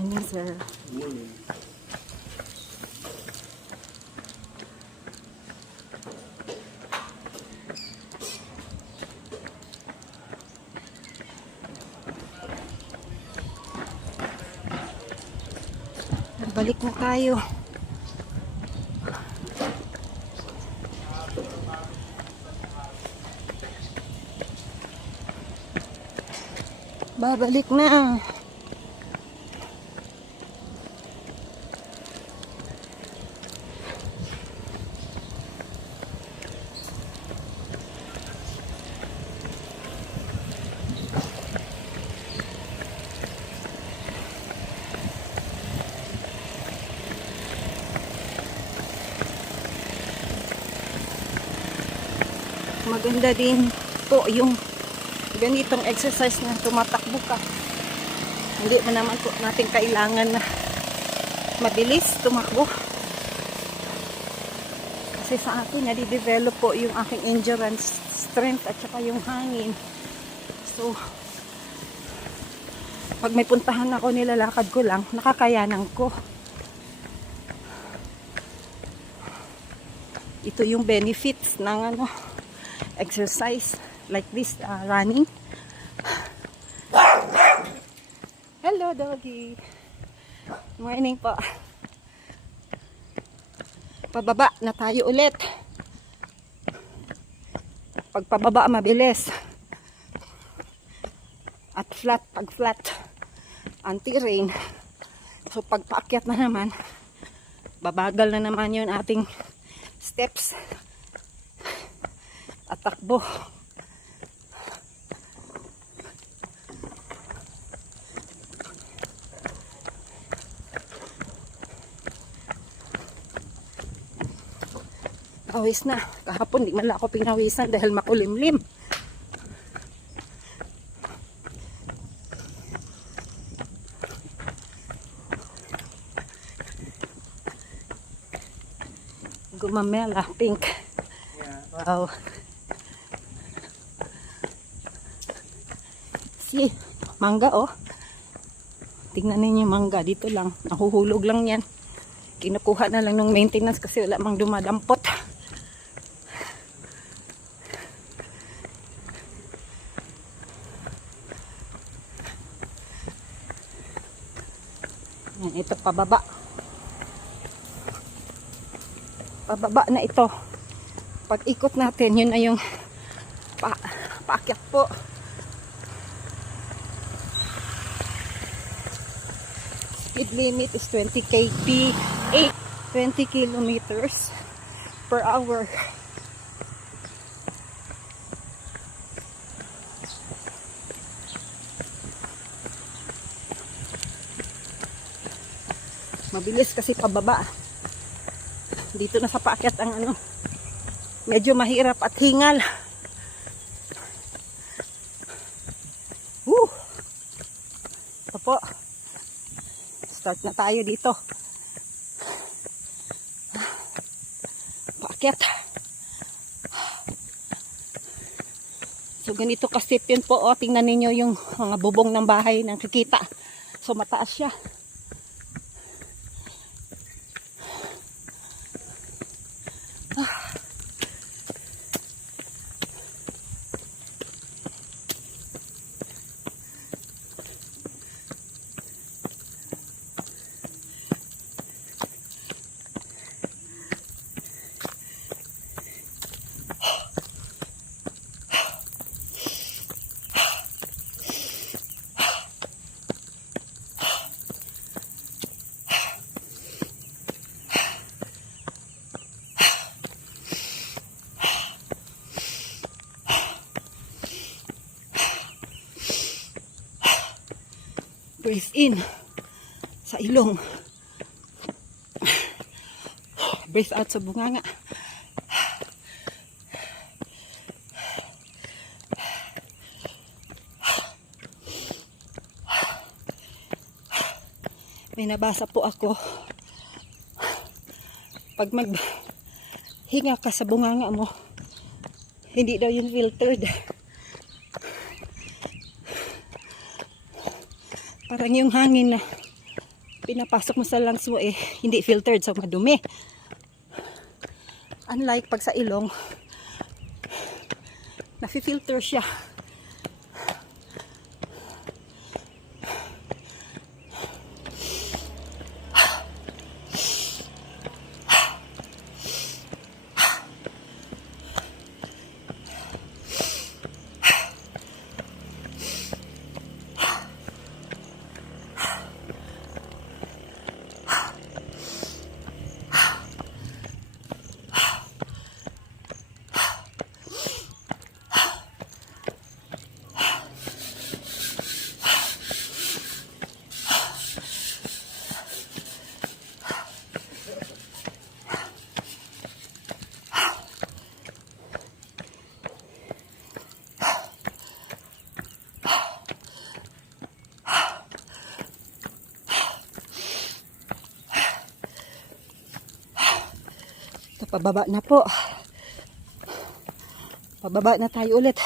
Morning, sir. Balik na tayo. Babalik na. Maganda din po yung ganitong exercise na tumatakbo ka. Hindi mo naman po natin kailangan na mabilis tumakbo. Kasi sa akin, nadi-develop po yung aking endurance, strength, at saka yung hangin. So, pag may puntahan ako, nilalakad ko lang, nakakayanan ko. Ito yung benefits ng exercise like this, running. Hello, doggy. Morning po. Pababa na tayo ulit. Pag pababa, mabilis. At flat, pag flat, anti-rain. So, pag paakyat na naman, babagal na naman yung ating steps at takbo. Pawis na. Kahapon di man lang ako pinawisan dahil makulimlim. Gumamela, pink. Wow. Si mangga, oh. Tingnan ninyo yung mangga. Dito lang. Nahuhulog lang yan. Kinukuha na lang ng maintenance kasi wala mang dumadampot. Yan, ito pababa. Pababa na ito. Pag ikot natin, yun na yung paakyat po. Speed limit is 20 km, 20 kilometers per hour. Mabilis kasi pababa. Dito na sa paakyat ang medyo mahirap at hingal. Ito po. Start na tayo dito. Paakyat. So ganito ka-steep yun po. O, tingnan ninyo yung mga bubong ng bahay na nakikita. So mataas siya. Breathe in sa ilong. Breathe out sa bunganga. May nabasa po ako. Pag maghinga ka sa bunganga mo, hindi daw yung filtered. Parang yung hangin na pinapasok mo sa lungs mo hindi filtered, so madumi. Unlike pag sa ilong, nafi-filter siya. Pababa na po. Pababa na tayo ulit.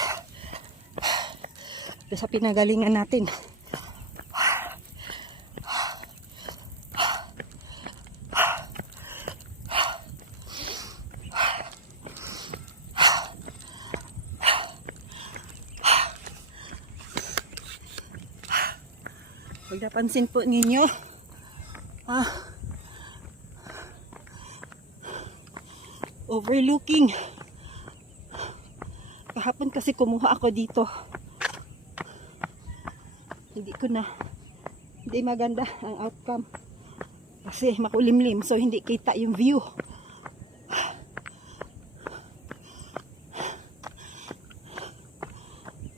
Sa pinagalingan natin. Pag napansin po ninyo, overlooking. Kahapon kasi kumuha ako dito. Hindi maganda ang outcome. Kasi makulimlim, so hindi kita yung view.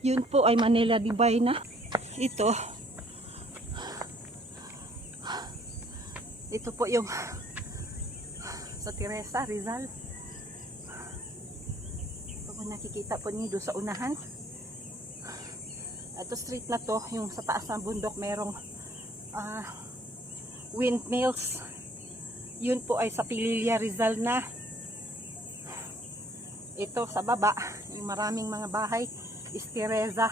Yun po ay Manila Bay na. Ito po yung sa Teresa, Rizal. Nakikita po niyo sa unahan. Ito street na to, yung sa taas ng bundok merong windmills. Yun po ay sa Pililla, Rizal na. Ito sa baba, yung maraming mga bahay is Teresa,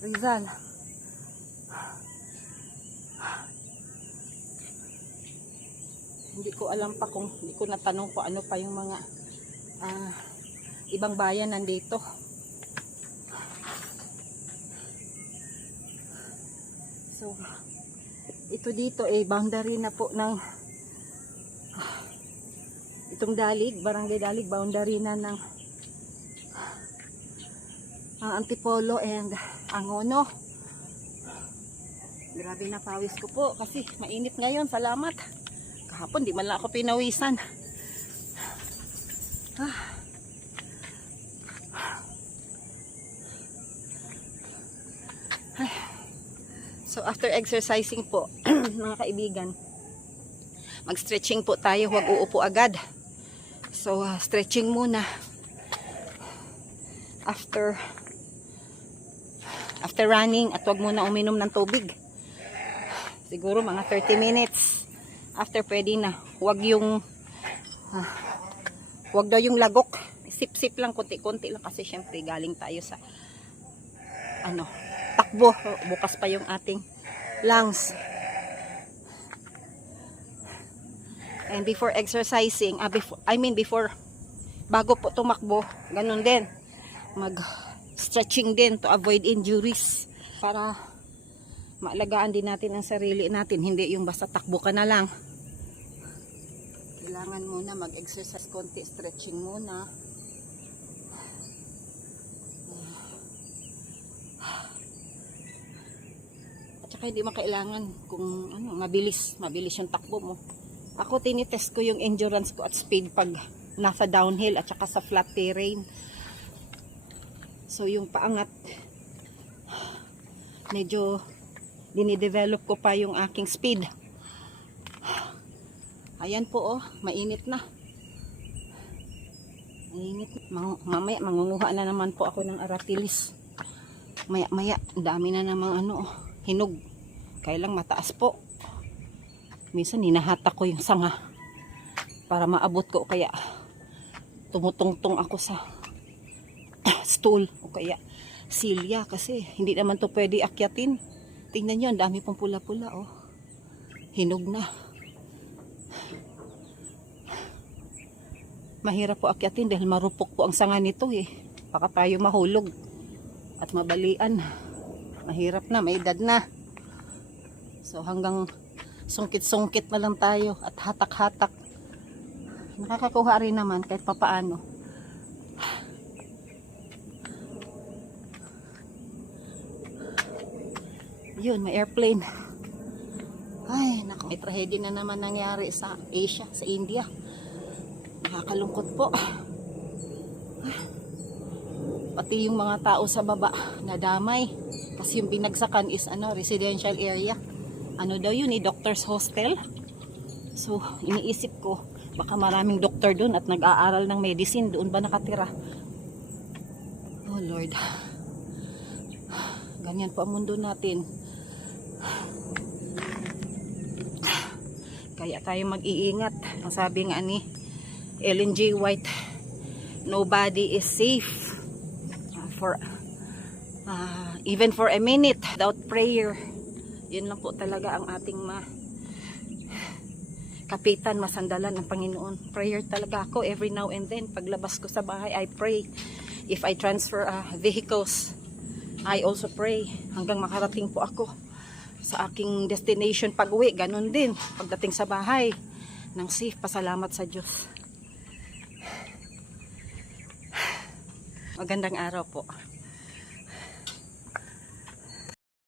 Rizal. Hindi ko alam pa hindi ko natanong kung ano pa yung mga ibang bayan nandito. So, ito dito boundary na po ng itong Dalig, Barangay Dalig, boundary na ng Antipolo and Angono. Grabe na pawis ko po kasi mainit ngayon. Salamat. Kahapon di man lang ako pinawisan. So after exercising po, mga kaibigan, mag-stretching po tayo, huwag uupo agad. So stretching muna. After running, at huwag muna uminom ng tubig. Siguro mga 30 minutes. After pwede na. Huwag daw yung lagok. Sip-sip lang, konti-konti lang kasi syempre galing tayo sa takbo. Bukas pa yung ating lungs. And before exercising, bago po tumakbo, ganun din. Mag-stretching din to avoid injuries. Para maalagaan din natin ang sarili natin. Hindi yung basta takbo ka na lang. Kailangan muna mag-exercise konti, stretching muna. Hindi makailangan kung mabilis yung takbo mo. Ako tinitest ko yung endurance ko at speed pag nasa downhill at saka sa flat terrain. So yung paangat, medyo dinidevelop ko pa yung aking speed. Ayan po mainit na. Mainit. Mamaya mangunguha na naman po ako ng aratilis. Maya dami na namang hinog. Kailang mataas po. Minsan hinahatak ko yung sanga para maabot ko, kaya tumutungtong ako sa stool o kaya silya kasi hindi naman to pwede akyatin. Tingnan nyo, ang dami pong pula-pula Hinog na. Mahirap po akyatin dahil marupok po ang sanga nito eh. Baka tayo mahulog at mabalian. Mahirap na, may edad na. So hanggang sungkit-sungkit na lang tayo at hatak-hatak. Nakakakuha rin naman kahit papaano. Yun, may airplane. Ay, naku, may trahedy na naman nangyari sa Asia, sa India. Nakakalungkot po. Pati yung mga tao sa baba nadamay kasi yung binagsakan is residential area. Ano daw yun, doctor's hostel. So iniisip ko baka maraming doktor doon at nag-aaral ng medicine doon ba nakatira. Oh Lord, ganyan po ang mundo natin. Kaya tayo mag-iingat. Ang sabi nga ni Ellen G. White, nobody is safe for even for a minute without prayer. Yun lang po talaga ang ating kapitan, masandalan ng Panginoon. Prayer talaga ako every now and then. Paglabas ko sa bahay, I pray. If I transfer vehicles, I also pray hanggang makarating po ako sa aking destination. Pag-uwi, ganun din. Pagdating sa bahay, ng safe, pasalamat sa Diyos. Magandang araw po.